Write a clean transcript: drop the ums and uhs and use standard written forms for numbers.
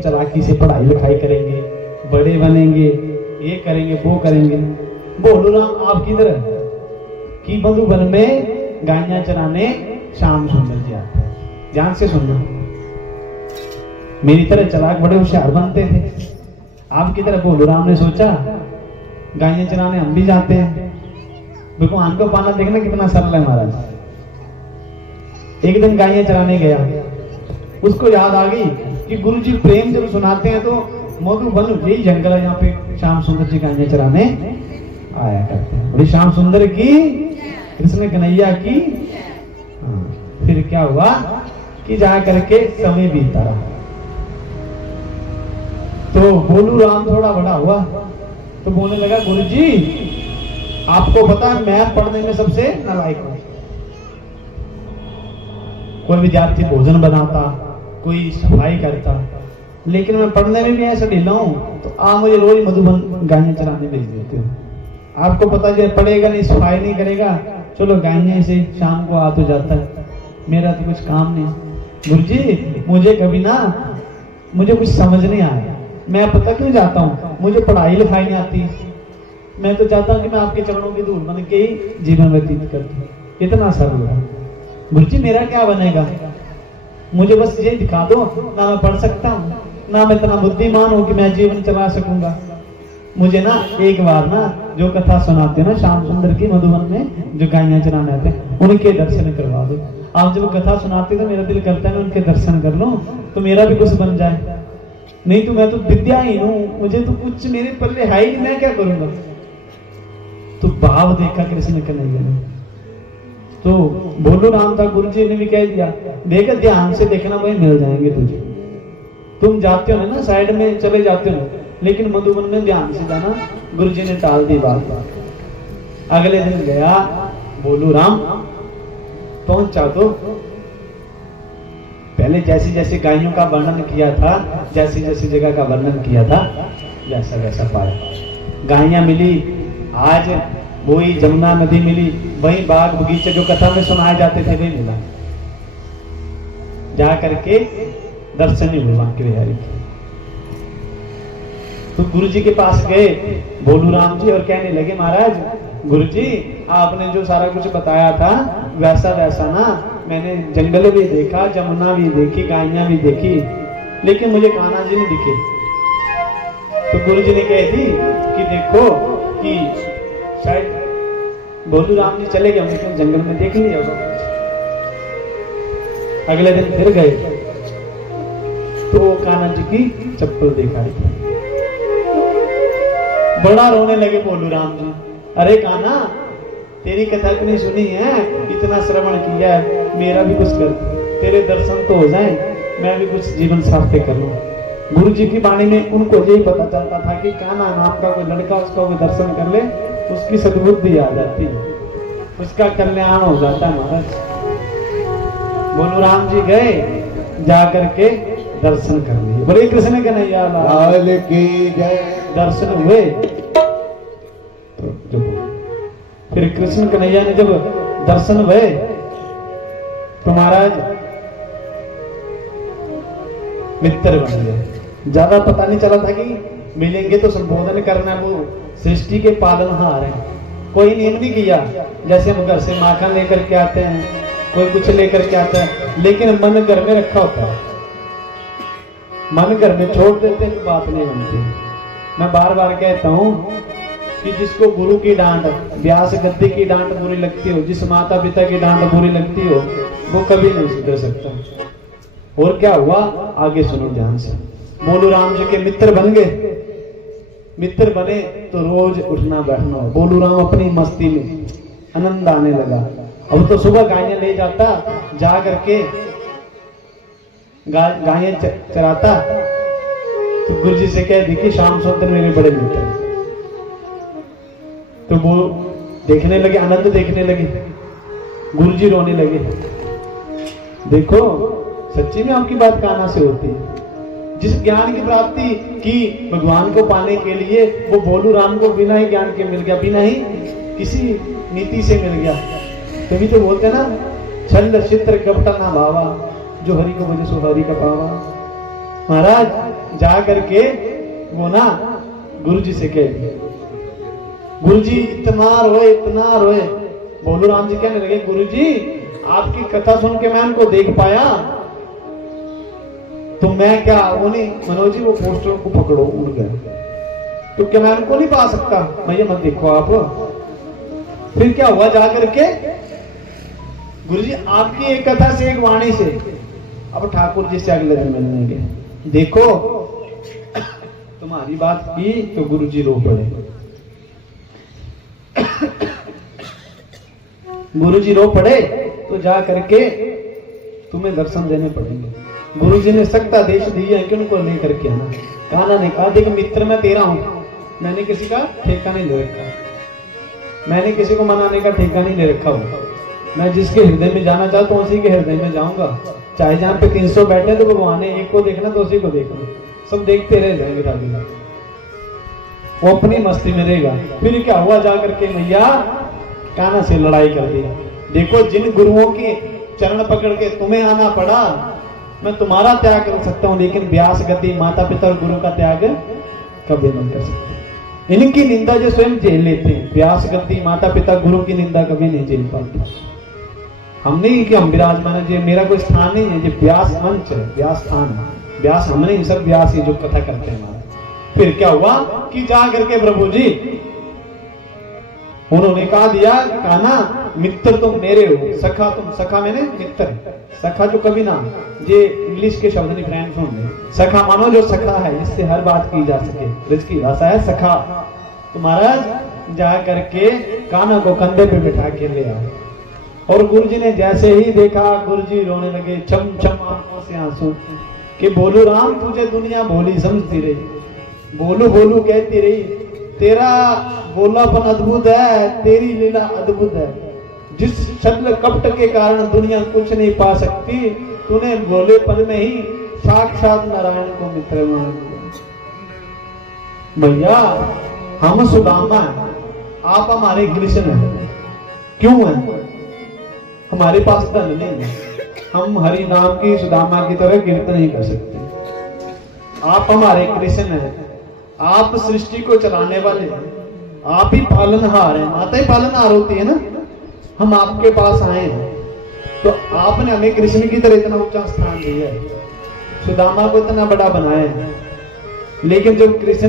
एकदम चालाकी से पढ़ाई लिखाई करेंगे, बड़े बनेंगे, ये करेंगे वो करेंगे। बोलू राम आप किधर कि मधुबन में गायें चराने श्याम सुंदर जी आते हैं। ध्यान से सुनना, मेरी तरह चलाक बड़े होशियार बनते थे। आपकी तरह बोलू राम ने सोचा गायें चराने हम भी जाते हैं। भगवान को पाना देखना कितना सरल है महाराज। एक दिन गायें चराने गया, उसको याद आ गई कि गुरु जी प्रेम जब सुनाते हैं तो मधुबन यही जंगल है, यहाँ पे श्याम सुंदर जी गायें चराने आया करते हैं। बड़ी श्याम सुंदर की, कृष्ण कन्हैया की। फिर क्या हुआ कि जा करके समय बीतता रहा, तो बोलू राम थोड़ा बड़ा हुआ तो बोलने लगा, गुरु जी आपको पता है मैं पढ़ने में सबसे नालायक हूं। कोई विद्यार्थी भोजन बनाता, कोई सफाई करता, लेकिन मैं पढ़ने में भी ऐसा ढीला हूं, तो आप मुझे रोज मधुबन गायें चराने भेज देते हो। आपको पता है पढ़ेगा नहीं, सफाई नहीं करेगा, चलो गायें से शाम को आ तो जाता है, मेरा तो कुछ काम नहीं। गुरु जी मुझे कभी ना, मुझे कुछ समझ नहीं आया, मैं पता क्यों जाता हूँ, मुझे पढ़ाई लिखाई नहीं आती, मैं तो चाहता हूँ कि मैं आपके चरणों की धूल बन के ही जीवन व्यतीत कर दूं। इतना सरल है। गुरु जी मेरा क्या बनेगा, मुझे बस ये दिखा दो, ना मैं पढ़ सकता हूँ, ना मैं इतना बुद्धिमान हूँ कि मैं जीवन चला सकूंगा। मुझे ना एक बार ना जो कथा सुनाते ना श्याम सुंदर की मधुबन में जो गायें चराने आते हैं, उनके दर्शन करवा दो। आप जब कथा सुनाते तो मेरा दिल करता है ना उनके दर्शन कर लूं, तो मेरा भी कुछ बन जाए। नहीं तो मैं तो विद्याहीन हूँ, मुझे तो कुछ मेरे पल्ले है ही, मैं क्या करूंगा। तो भाव देखा कृष्ण कन्हैया ने, तो बोलू राम था, गुरु जी ने भी कह दिया, देखा ध्यान से देखना, वही मिल जाएंगे तुझे। तुम जाते हो ना साइड में चले जाते हो, लेकिन मधुबन में ध्यान से जाना। गुरु जी ने टाल दी बात। अगले दिन गया बोलू राम, पहुंचा तो पहले जैसी जैसी गायों का वर्णन किया था, जैसी जैसी जगह का वर्णन किया था, वैसा वैसा पाया। गायें मिली, आज वही जमुना नदी मिली, वही बाग बगीचे जो कथा में सुनाए जाते थे वही मिला। जा करके दर्शन ही हुआ के बिहारी। तो गुरु जी के पास गए बोलू राम जी और कहने लगे, महाराज गुरु जी आपने जो सारा कुछ बताया था वैसा वैसा ना मैंने जंगल भी देखा, जमुना भी देखी, गायें भी देखी, लेकिन मुझे कान्हा जी नहीं दिखे। तो गुरु जी ने कह दी कि देखो कि शायद बोलू राम जी चले गए, उनको जंगल में देख लिया होगा। अगले दिन फिर गए तो कान्हा जी की चप्पल देखा, बड़ा रोने लगे बोलू राम जी। अरे कान्हा तेरी कथा नहीं सुनी है, इतना श्रवण किया है, मेरा भी कुछ कर, तेरे दर्शन तो हो जाए, मैं भी कुछ जीवन सार्थक कर लूं। गुरु जी की वाणी में उनको यही पता चलता था कि कान्हा नाम का कोई लड़का उसका कोई दर्शन कर ले, उसकी सद्बुद्धि आ जाती है, उसका कल्याण हो जाता है। महाराज बोलू राम जी गए, जा करके दर्शन कर लिए। बोले कृष्ण कन्हैया लाल की जय। दर्शन हुए तो फिर कृष्ण कन्हैया ने जब दर्शन हुए तो महाराज मित्र बन गए। ज्यादा पता नहीं चला था कि मिलेंगे तो संबोधन करना, वो सृष्टि के पालनहार हैं, कोई नियम नहीं किया। जैसे हम घर से माखन लेकर के आते हैं, कोई कुछ लेकर के आता है, लेकिन मन घर में रखा होता है, मन घर में छोड़ देते हैं तो बात नहीं बनती। मैं बार बार कहता हूँ कि जिसको गुरु की डांट, व्यास गद्दी की डांट बुरी लगती हो, जिस माता पिता की डांट बुरी लगती हो, वो कभी नहीं सुधर सकता। और क्या हुआ आगे सुनो ध्यान से। बोलू राम जी के मित्र बन गए, मित्र बने तो रोज उठना बैठना हो। बोलू राम अपनी मस्ती में आनंद आने लगा। अब तो सुबह गायें ले जाता, जा करके गायें चराता, तो गुरु जी से कह दी कि श्याम सुंदर मेरे बड़े मित्र। तो वो देखने लगे, आनंद देखने लगे, गुरु जी रोने लगे। देखो सच्ची में आपकी बात कान्हा से होती है। जिस ज्ञान की प्राप्ति की भगवान को पाने के लिए, वो बोलू राम को बिना ही ज्ञान के मिल गया, बिना ही किसी नीति से मिल गया। तभी तो बोलते ना, छल चित्र कपटा ना भावा, जो हरि को भजे सो हरि का पावा। महाराज जा करके वो ना गुरु जी से कह दिया। गुरु जी इतना रोए। बोलू राम जी कहने लगे, गुरु जी आपकी कथा सुन के मैं उनको देख पाया, तो मैं क्या वो नहीं, मनोज जी वो पोस्टर को पकड़ो, उड़ गया, तो क्या मैं उनको नहीं पा सकता? भैया मत देखो आप। फिर क्या हुआ, जाकर के गुरु जी आपकी एक कथा से, एक वाणी से अब ठाकुर जी से अगले दिन मिलने गए। देखो तुम्हारी बात की तो गुरु जी रो पड़े। गुरु जी रो पड़े तो जा करके तुम्हें दर्शन देने पड़ेंगे। गुरु जी ने सख्त आदेश दिया है कि उनको लेकर के आना। कान्हा ने कहा, देख मित्र मैं तेरा हूं, मैंने किसी का ठेका नहीं ले रखा, मैंने किसी को मनाने का ठेका नहीं ले रखा हूं। मैं जिसके हृदय में जाना चाहता हूं उसी के हृदय में जाऊंगा। चाहे जहां पे 300 बैठे तो भगवान ने एक को देखना तो उसी को देखना, सब देखते रह जाएंगे दादी, वो अपनी मस्ती में रहेगा। फिर क्या हुआ, जाकर के मैया कान्हा से लड़ाई कर दी। देखो जिन गुरुओं के चरण पकड़ के तुम्हें आना पड़ा, मैं तुम्हारा त्याग कर सकता हूं, लेकिन व्यास गति माता पिता और गुरु का त्याग कभी नहीं कर सकते। इनकी निंदा जो स्वयं झेल लेते हैं, व्यास गति माता पिता गुरु की निंदा कभी नहीं झेल पाते। हम नहीं कि हम विराजमान है, मेरा कोई स्थान नहीं है, जो व्यास मंच है, व्यास स्थान है, व्यास हम नहीं, सब व्यास ही जो कथा करते हैं हमारे। फिर क्या हुआ कि जा करके प्रभु जी उन्होंने कहा दिया, कान्हा मित्र तुम मेरे हो, सखा तुम, सखा मैंने मित्र, सखा जो कभी ना, ये इंग्लिश के शब्द नहीं, फ्रेंड सुन ले, सखा मानो जो सखा है, इससे हर बात की जा सके, ब्रज की भाषा है सखा। तो महाराज जा करके कान्हा को कंधे पे बिठा के ले आए, और गुरु जी ने जैसे ही देखा, गुरु जी रोने लगे, छम छम आंखों से आंसू, कि बोलू राम तुझे दुनिया भोली समझती रही, बोलू बोलू कहती रही, तेरा बोलापन अद्भुत है, तेरी लीला अद्भुत है, जिस छल कपट के कारण दुनिया कुछ नहीं पा सकती, तूने भोलेपन में ही साक्षात नारायण को मित्र मान लिया। भैया हम सुदामा है, आप हमारे कृष्ण हैं, क्यों है? हमारे पास धन नहीं है, हम हरि नाम की सुदामा की तरह कीर्तन नहीं कर सकते। आप हमारे कृष्ण हैं, आप सृष्टि को चलाने वाले हैं, आप ही पालनहार हैं, माता ही पालनहार होती है ना। हम आपके पास आए हैं तो आपने हमें कृष्ण की तरह इतना ऊंचा स्थान दिया है, सुदामा को इतना बड़ा बनाया है, लेकिन जब कृष्ण